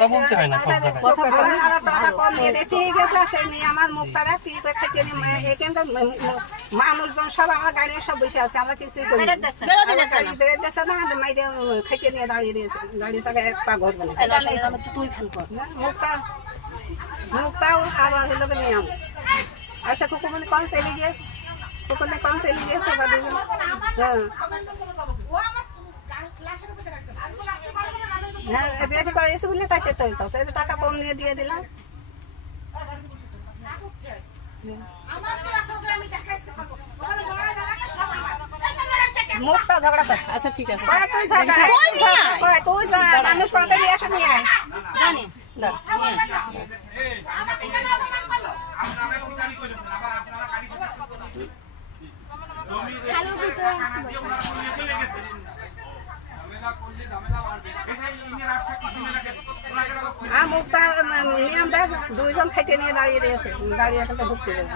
কথা বলতে হয় না সব জায়গায়। টাকা কম দিয়ে দিয়ে ঠিক আছে সেই নিয়ে আমার মুখটা দেখ কি করে খেতে নিয়ে এখানকার মানুষজন সব আমার গাড়ি সব বসে আছে আমরা কিছুই করি না। গাড়ি বেরোতে দিচ্ছে না মাইরে খেতে নিয়ে দাঁড়িয়ে দিয়েছে গাড়ি চাকা এক পা ঘটবে না মুখটাও আবার হলো নিয়ে আমি আশা কুকুমনি কম চলে গিয়েছে কুকুমনি কম চলে গিয়েছে হ্যাঁ হ্যাঁ বেশি করে এসে বললে তাই তো টাকা কম নিয়ে দিয়ে দিলাম মুখটা ঝগড়া কর আচ্ছা ঠিক আছে তুই যা মানুষ কথা নিয়ে আসে নিয়ে আয় মুখটা নিয়ম দেখ দুইজন খেটে নিয়ে দাঁড়িয়ে দিয়েছে গাড়ি এখন তো ঢুকতে দেবে